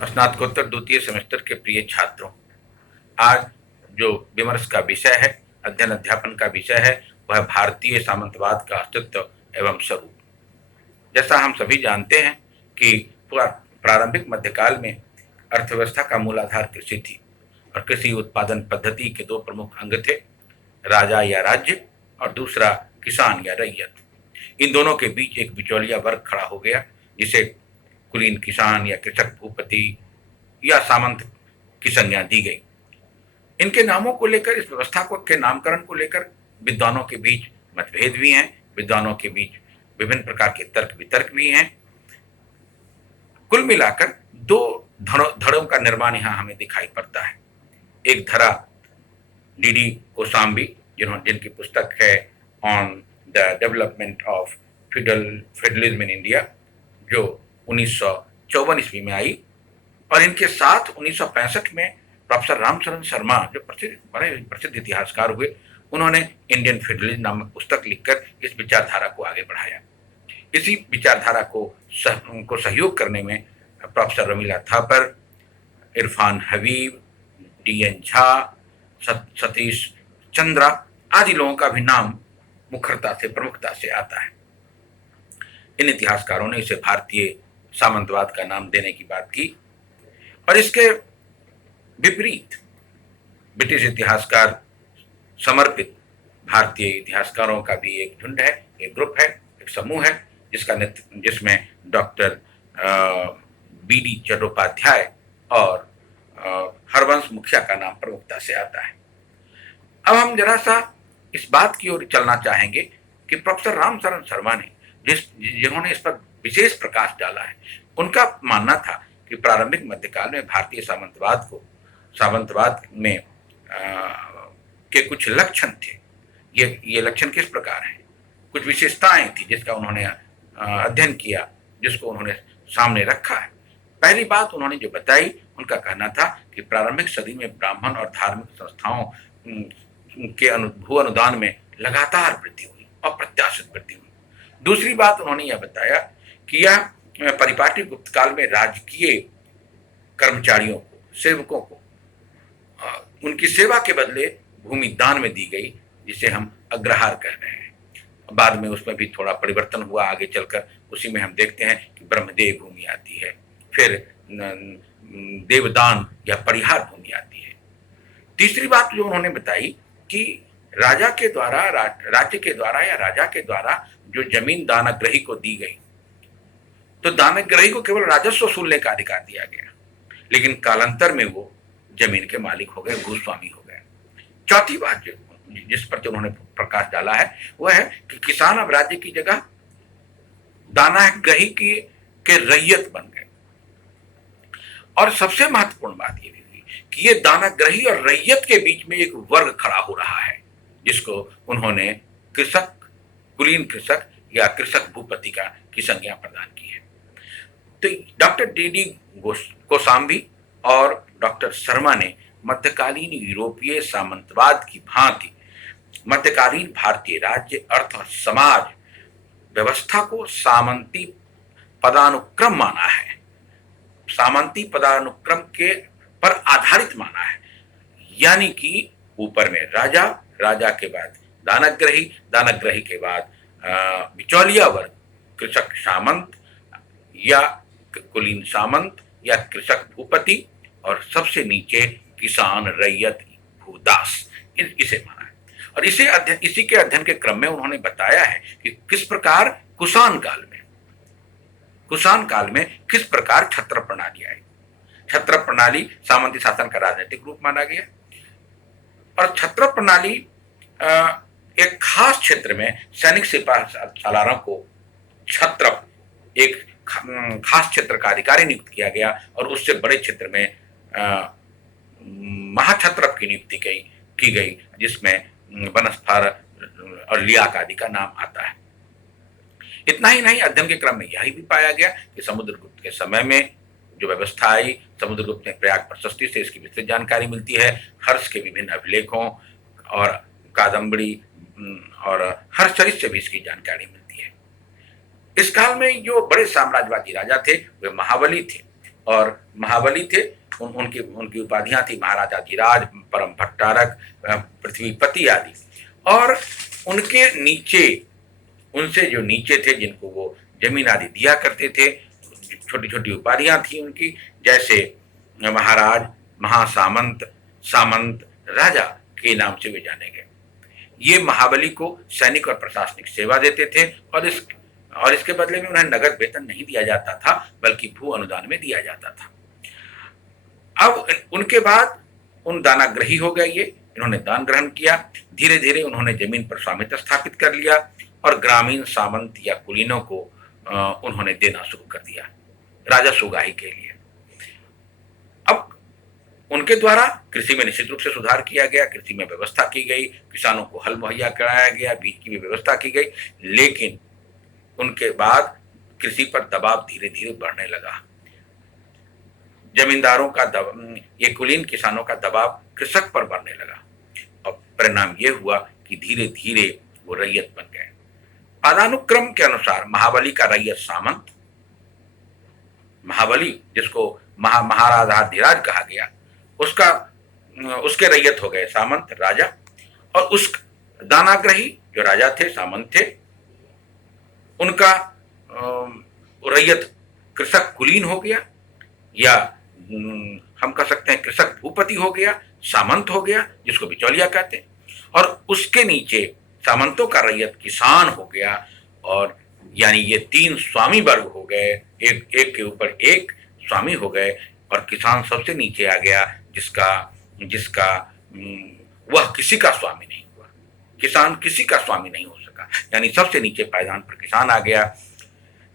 स्नातकोत्तर द्वितीय सेमेस्टर के प्रिय छात्रों, आज जो विमर्श का विषय है, अध्ययन अध्यापन का विषय है, वह भारतीय सामंतवाद का अस्तित्व एवं स्वरूप। जैसा हम सभी जानते हैं कि प्रारंभिक मध्यकाल में अर्थव्यवस्था का मूल आधार कृषि थी और कृषि उत्पादन पद्धति के दो प्रमुख अंग थे, राजा या राज्य और दूसरा किसान या रैयत। इन दोनों के बीच एक बिचौलिया वर्ग खड़ा हो गया, जिसे कुलीन किसान या कृषक भूपति या सामंत की संज्ञा दी गई। इनके नामों को लेकर, इस व्यवस्था को के नामकरण को लेकर विद्वानों के बीच मतभेद भी हैं, विद्वानों के बीच विभिन्न प्रकार के तर्क वितर्क भी हैं। कुल मिलाकर दो धड़ों का निर्माण यहाँ हमें दिखाई पड़ता है। एक धरा डी कोसाम्बी, जिनकी पुस्तक है on the development of federalism in India, जो 1954 ईस्वी में आई, और इनके साथ 1965 में प्रोफेसर रामचरण शर्मा, जो बड़े प्रसिद्ध इतिहासकार हुए, उन्होंने इंडियन फेडरलिज्म नामक पुस्तक लिखकर इस विचारधारा को आगे बढ़ाया। इसी विचारधारा को सहयोग करने में प्रोफेसर रमीला थापर, इरफान हबीब, डी.एन. झा, सतीश चंद्रा आदि लोगों का भी नाम मुखरता से, प्रमुखता से आता है। इन इतिहासकारों ने इसे भारतीय सामंतवाद का नाम देने की बात की, और इसके विपरीत ब्रिटिश इतिहासकार समर्पित भारतीय इतिहासकारों का भी एक झुंड है, एक ग्रुप है, एक समूह है, जिसमें डॉक्टर बी.डी. चट्टोपाध्याय और हरवंश मुखिया का नाम प्रमुखता से आता है। अब हम जरा सा इस बात की ओर चलना चाहेंगे कि प्रोफेसर रामचरण शर्मा ने जिन्होंने इस पर विशेष प्रकाश डाला है, उनका मानना था कि प्रारंभिक मध्यकाल में भारतीय सामंतवाद में के कुछ लक्षण थे। ये लक्षण किस प्रकार हैं, कुछ विशेषताएं थी जिसका उन्होंने अध्ययन किया, जिसको उन्होंने सामने रखा है। पहली बात उन्होंने जो बताई, उनका कहना था कि प्रारंभिक सदी में ब्राह्मण और धार्मिक संस्थाओं के भू अनुदान में लगातार वृद्धि हुई, अप्रत्याशित वृद्धि हुई। दूसरी बात उन्होंने यह बताया कि यह परिपाटी गुप्त काल में राजकीय कर्मचारियों को, सेवकों को उनकी सेवा के बदले भूमि दान में दी गई, जिसे हम अग्रहार कह रहे हैं। बाद में उसमें भी थोड़ा परिवर्तन हुआ आगे चलकर, उसी में हम देखते हैं कि ब्रह्मदेव भूमि आती है, फिर देवदान या परिहार भूमि आती है। तीसरी बात जो उन्होंने बताई कि राज्य के द्वारा या राजा के द्वारा जो जमीन दानग्रही को दी गई, तो दानग्रही को केवल राजस्व वसूलने का अधिकार दिया गया, लेकिन कालांतर में वो जमीन के मालिक हो गए, भूस्वामी हो गए। चौथी बात जिस पर जो उन्होंने प्रकाश डाला है, वह है कि किसान अब राज्य की जगह दानाग्रही के रैयत बन गए। और सबसे महत्वपूर्ण बात यह भी हुई कि ये दानाग्रही और रैयत के बीच में एक वर्ग खड़ा हो रहा है, जिसको उन्होंने कृषक, कुलीन कृषक या कृषक भूपति की संज्ञा प्रदान की है। तो डॉक्टर डी.डी. कोसाम्बी और डॉक्टर शर्मा ने मध्यकालीन यूरोपीय सामंतवाद की भांति मध्यकालीन भारतीय राज्य, अर्थ और समाज व्यवस्था को सामंती पदानुक्रम माना है, सामंती पदानुक्रम के पर आधारित माना है। यानी कि ऊपर में राजा, राजा के बाद दानग्रही, दानग्रही के बाद बिचौलिया वर्ग, कृषक सामंत या कुलीन सामंत या कृषक भूपति, और सबसे नीचे किसान, रैयत, भूदास, इसे माना है। और इसी के अध्ययन के क्रम में उन्होंने बताया है कि किस प्रकार कुषाण काल में किस प्रकार छत्र प्रणाली आई। छत्र प्रणाली सामंती शासन का राजनीतिक रूप माना गया, और छत्र प्रणाली एक खास क्षेत्र में सैनिक सिपाही सालारों को छत्रप, एक खास क्षेत्र का अधिकारी नियुक्त किया गया, और उससे बड़े क्षेत्र में महाछत्रप की नियुक्ति की गई, जिसमें बनस्फार और लियाक आदि का नाम आता है। इतना ही नहीं, अध्ययन के क्रम में यही भी पाया गया कि समुद्रगुप्त के समय में जो व्यवस्था आई, समुद्रगुप्त ने प्रयाग प्रशस्ति से इसकी विस्तृत जानकारी मिलती है। हर्ष के विभिन्न अभिलेखों और कादम्बरी और हर्षचरित से भी इसकी जानकारी मिलती है। इस काल में जो बड़े साम्राज्यवादी राजा थे वे महाबली थे, और महाबली थे। उनकी उनकी उपाधियां थी महाराजाधिराज, परम भट्टारक, पृथ्वीपति आदि। और उनके नीचे, उनसे जो नीचे थे, जिनको वो जमीन आदि दिया करते थे, छोटी छोटी उपाधियां थी उनकी, जैसे महाराज, महासामंत, सामंत, राजा के नाम से वे जाने गए। ये महाबली को सैनिक और प्रशासनिक सेवा देते थे और इसके बदले में उन्हें नगद वेतन नहीं दिया जाता था, बल्कि भू अनुदान में दिया जाता था। अब उनके बाद उन दानाग्रही हो गए ये, इन्होंने दान ग्रहण किया। धीरे धीरे उन्होंने जमीन पर स्वामित्व स्थापित कर लिया और ग्रामीण सामंत या कुलीनों को उन्होंने देना शुरू कर दिया राजस्व उगाही के लिए। अब उनके द्वारा कृषि में निश्चित रूप से सुधार किया गया, कृषि में व्यवस्था की गई, किसानों को हल मुहैया कराया गया, बीज की भी व्यवस्था की गई। लेकिन उनके बाद कृषि पर दबाव धीरे धीरे बढ़ने लगा। जमींदारों का ये कुलीन किसानों का दबाव कृषक पर बढ़ने लगा और परिणाम ये हुआ कि धीरे धीरे वो रैयत बन गए। पदानुक्रम के अनुसार महाबली का रैयत सामंत, महाबली जिसको महाराजाधिराज कहा गया, उसके रैयत हो गए सामंत, राजा। और उस दानाग्रही जो राजा थे, सामंत थे, उनका रैयत कृषक कुलीन हो गया, या हम कह सकते हैं कृषक भूपति हो गया, सामंत हो गया, जिसको बिचौलिया कहते हैं। और उसके नीचे सामंतों का रैयत किसान हो गया। और यानी ये तीन स्वामी वर्ग हो गए, एक के ऊपर एक स्वामी हो गए। और किसान सबसे नीचे आ गया, जिसका वह किसी का स्वामी नहीं हुआ। किसान किसी का स्वामी नहीं हो सका, यानी सबसे नीचे पायदान पर किसान आ गया।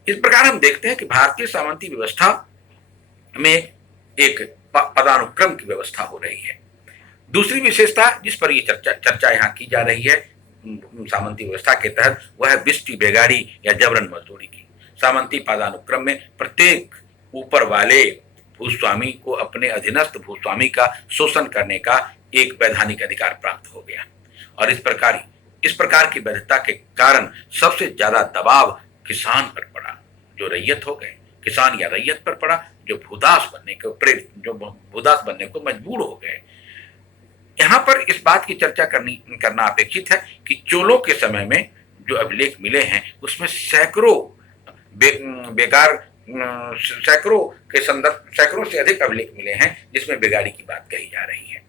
इस प्रकार हम देखते हैं कि भारतीय सामंती व्यवस्था में एक पदानुक्रम की व्यवस्था हो रही है। दूसरी विशेषता जिस पर ये चर्चा यहाँ की जा रही है सामंती व्यवस्था के तहत, वह है बिस्टी बेगारी या जबरन मजदूरी की। सामंती पदानुक्रम में प्रत्येक ऊपर वाले भूस्वामी को अपने अधीनस्थ भूस्वामी का शोषण करने का एक वैधानिक अधिकार प्राप्त हो गया। और इस प्रकार की वैधता के कारण सबसे ज्यादा दबाव किसान पर पड़ा, जो रैयत हो गए। किसान या रैयत पर पड़ा, जो भूदास बनने को मजबूर हो गए। यहाँ पर इस बात की चर्चा करना अपेक्षित है कि चोलों के समय में जो अभिलेख मिले हैं, उसमें सैकड़ों से अधिक अभिलेख मिले हैं जिसमें बेगारी की बात कही जा रही है।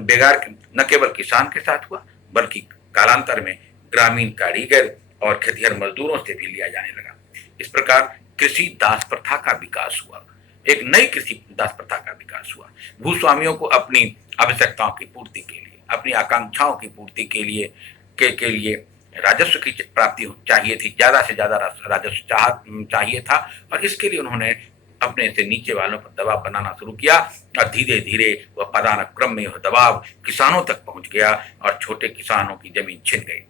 बेगार न केवल किसान के साथ हुआ, बल्कि कालांतर में ग्रामीण कारीगर और खेतिहर मजदूरों से भी लिया जाने लगा। इस प्रकार कृषि दास प्रथा का विकास हुआ, एक नई कृषि दास प्रथा का विकास हुआ। भूस्वामियों को अपनी आवश्यकताओं की पूर्ति के लिए, अपनी आकांक्षाओं की पूर्ति के लिए राजस्व की प्राप्ति चाहिए थी, ज्यादा से ज्यादा राजस्व चाहिए था। और इसके लिए उन्होंने अपने से नीचे वालों पर दबाव बनाना शुरू किया और धीरे धीरे वह पदानुक्रम में वह दबाव किसानों तक पहुंच गया और छोटे किसानों की जमीन छिन गई।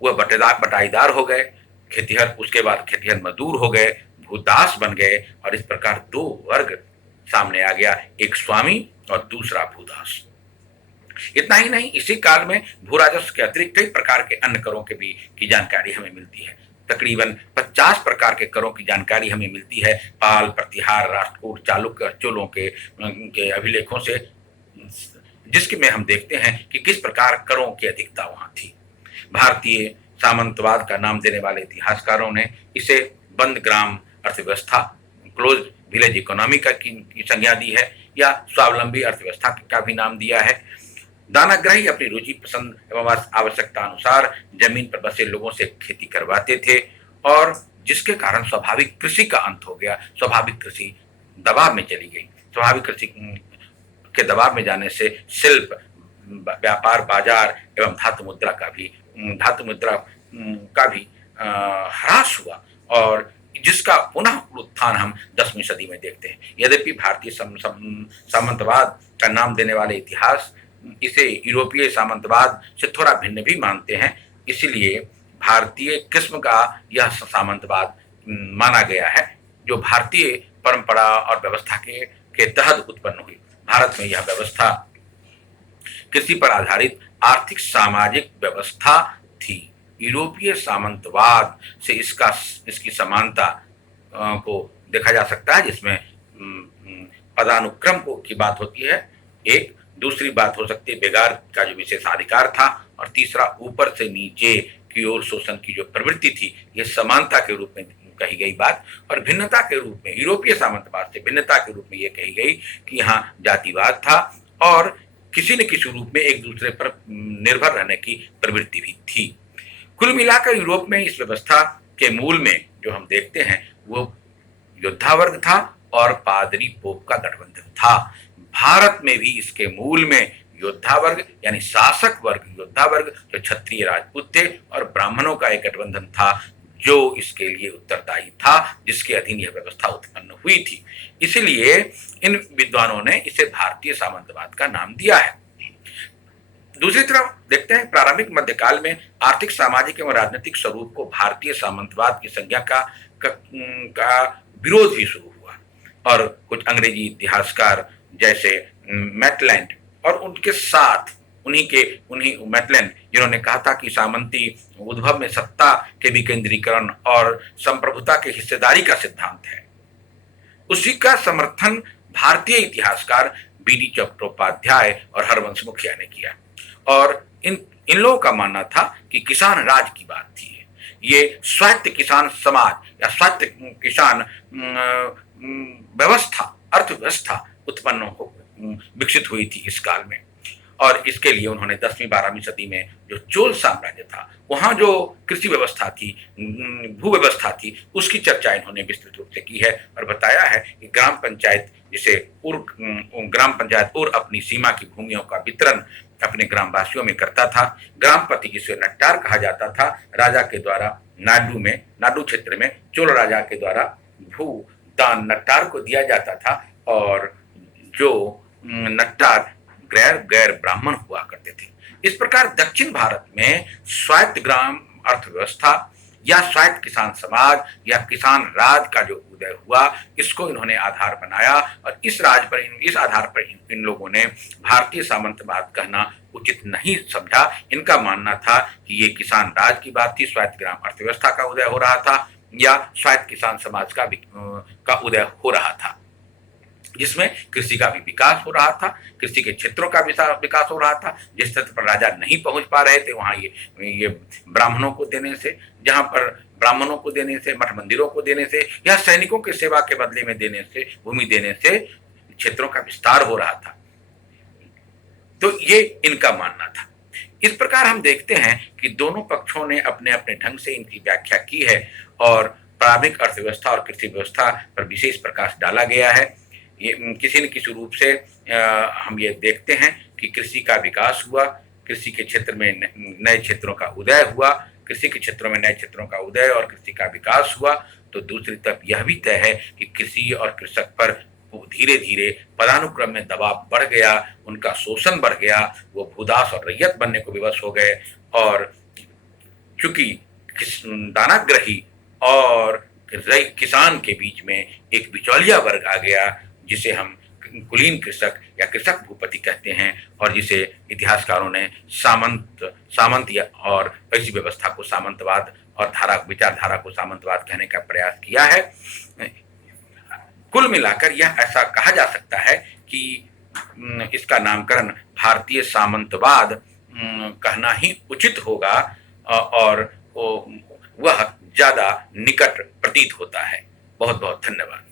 वह बटाईदार हो गए, खेतिहर, उसके बाद खेतिहर मजदूर हो गए, भूदास बन गए। और इस प्रकार दो वर्ग सामने आ गया, एक स्वामी और दूसरा भूदास। इतना ही नहीं, इसी काल में भू राजस्व के अतिरिक्त कई प्रकार के अन्य करों के भी की जानकारी हमें मिलती है। तकरीबन 50 प्रकार के करों की जानकारी हमें मिलती है पाल, प्रतिहार, राष्ट्रकूट, चालुक्य, चोलों के अभिलेखों से, जिसके में हम देखते हैं कि किस प्रकार करों की अधिकता वहां थी। भारतीय सामंतवाद का नाम देने वाले इतिहासकारों ने इसे बंद ग्राम अर्थव्यवस्था, क्लोज विलेज इकोनॉमी की संज्ञा दी है, या स्वावलंबी अर्थव्यवस्था का भी नाम दिया है। दानाग्रही अपनी रुचि, पसंद एवं आवश्यकता अनुसार जमीन पर बसे लोगों से खेती करवाते थे, और जिसके कारण स्वाभाविक कृषि का अंत हो गया। स्वाभाविक कृषि दबाव में चली गई। स्वाभाविक कृषि के दबाव में जाने से शिल्प, व्यापार, बाजार एवं धातु मुद्रा का भी ह्रास हुआ, और जिसका पुनः उत्थान हम 10वीं सदी में देखते हैं। यद्यपि भारतीय सामंतवाद का नाम देने वाले इतिहास इसे यूरोपीय सामंतवाद से थोड़ा भिन्न भी मानते हैं, इसलिए भारतीय किस्म का यह सामंतवाद माना गया है, जो भारतीय परंपरा और व्यवस्था के तहत उत्पन्न हुई। भारत में यह व्यवस्था कृषि पर आधारित आर्थिक सामाजिक व्यवस्था थी। यूरोपीय सामंतवाद से इसकी समानता को देखा जा सकता है, जिसमें पदानुक्रम को की बात होती है। एक दूसरी बात हो सकती है बेगार का जो विशेषाधिकार था, और तीसरा ऊपर से नीचे की ओर शोषण की जो प्रवृत्ति थी, ये समानता के रूप में कही गई बात, और भिन्नता के रूप में, यूरोपीय सामंतवाद से भिन्नता के रूप में ये कही गई कि यहाँ जातिवाद था और किसी न किसी रूप में एक दूसरे पर निर्भर रहने की प्रवृत्ति भी थी। कुल मिलाकर यूरोप में इस व्यवस्था के मूल में जो हम देखते हैं वो योद्धा वर्ग था और पादरी पोप का गठबंधन था। भारत में भी इसके मूल में योद्धा वर्ग यानी शासक वर्ग, योद्धा वर्ग जो क्षत्रिय राजपूत थे, और ब्राह्मणों का एक गठबंधन था जो इसके लिए उत्तरदायी था, जिसके अधीन यह व्यवस्था उत्पन्न हुई थी। इसलिए इन विद्वानों ने इसे भारतीय सामंतवाद का नाम दिया है। दूसरी तरफ देखते हैं प्रारंभिक मध्यकाल में आर्थिक, सामाजिक एवं राजनीतिक स्वरूप को भारतीय सामंतवाद की संज्ञा का विरोध भी शुरू हुआ, और कुछ अंग्रेजी इतिहासकार जैसे मैटलैंड और उनके साथ उन्हीं मैटलैंड, जिन्होंने कहा था कि सामंती उद्भव में सत्ता के विकेंद्रीकरण और संप्रभुता के हिस्सेदारी का सिद्धांत है, उसी का समर्थन भारतीय इतिहासकार बीडी चट्टोपाध्याय और हरवंश मुखिया ने किया। और इन लोगों का मानना था कि किसान राज की बात थी, ये स्वायत्त किसान समाज या स्वायत्त किसान व्यवस्था, अर्थव्यवस्था उत्पन्न हो विकसित हुई थी इस काल में। और इसके लिए उन्होंने 10वीं 12वीं सदी में जो चोल साम्राज्य था, वहाँ जो कृषि व्यवस्था थी, भू व्यवस्था थी, उसकी चर्चा इन्होंने विस्तृत रूप से की है और बताया है कि ग्राम पंचायत और अपनी सीमा की भूमियों का वितरण अपने ग्रामवासियों में करता था। ग्रामपति, जिसे नट्टार कहा जाता था, राजा के द्वारा नाडू क्षेत्र में चोल राजा के द्वारा भू दान नट्टार को दिया जाता था, और जो नट्टार गैर ब्राह्मण हुआ करते थे। इस प्रकार दक्षिण भारत में स्वायत्त ग्राम अर्थव्यवस्था या स्वायत्त किसान समाज या किसान राज का जो उदय हुआ, इसको इन्होंने आधार बनाया, और इस आधार पर इन लोगों ने भारतीय सामंतवाद कहना उचित नहीं समझा। इनका मानना था कि ये किसान राज की बात थी, स्वायत्त ग्राम अर्थव्यवस्था का उदय हो रहा था या स्वायत्त किसान समाज का उदय हो रहा था, जिसमें कृषि का भी विकास हो रहा था, कृषि के क्षेत्रों का विकास हो रहा था। जिस क्षेत्र पर राजा नहीं पहुंच पा रहे थे, वहां ये ब्राह्मणों को देने से, जहां पर ब्राह्मणों को देने से, मठ मंदिरों को देने से या सैनिकों की सेवा के बदले में देने से, भूमि देने से क्षेत्रों का विस्तार हो रहा था। तो ये इनका मानना था। इस प्रकार हम देखते हैं कि दोनों पक्षों ने अपने अपने ढंग से इनकी व्याख्या की है, और प्रारंभिक अर्थव्यवस्था और कृषि व्यवस्था पर विशेष प्रकाश डाला गया है। ये किसी न किसी रूप से हम ये देखते हैं कि कृषि का विकास हुआ, कृषि के क्षेत्र में नए क्षेत्रों का उदय हुआ, कृषि के क्षेत्रों में नए क्षेत्रों का उदय और कृषि का विकास हुआ। तो दूसरी तरफ यह भी तय है कि कृषि और कृषक पर धीरे धीरे पदानुक्रम में दबाव बढ़ गया, उनका शोषण बढ़ गया, वो भूदास और रैयत बनने को विवश हो गए। और चूंकि दानाग्रही और किसान के बीच में एक बिचौलिया वर्ग आ गया, जिसे हम कुलीन कृषक या कृषक भूपति कहते हैं, और जिसे इतिहासकारों ने सामंत और ऐसी व्यवस्था को सामंतवाद और विचारधारा को सामंतवाद कहने का प्रयास किया है। कुल मिलाकर यह ऐसा कहा जा सकता है कि इसका नामकरण भारतीय सामंतवाद कहना ही उचित होगा, और वह ज्यादा निकट प्रतीत होता है। बहुत बहुत धन्यवाद।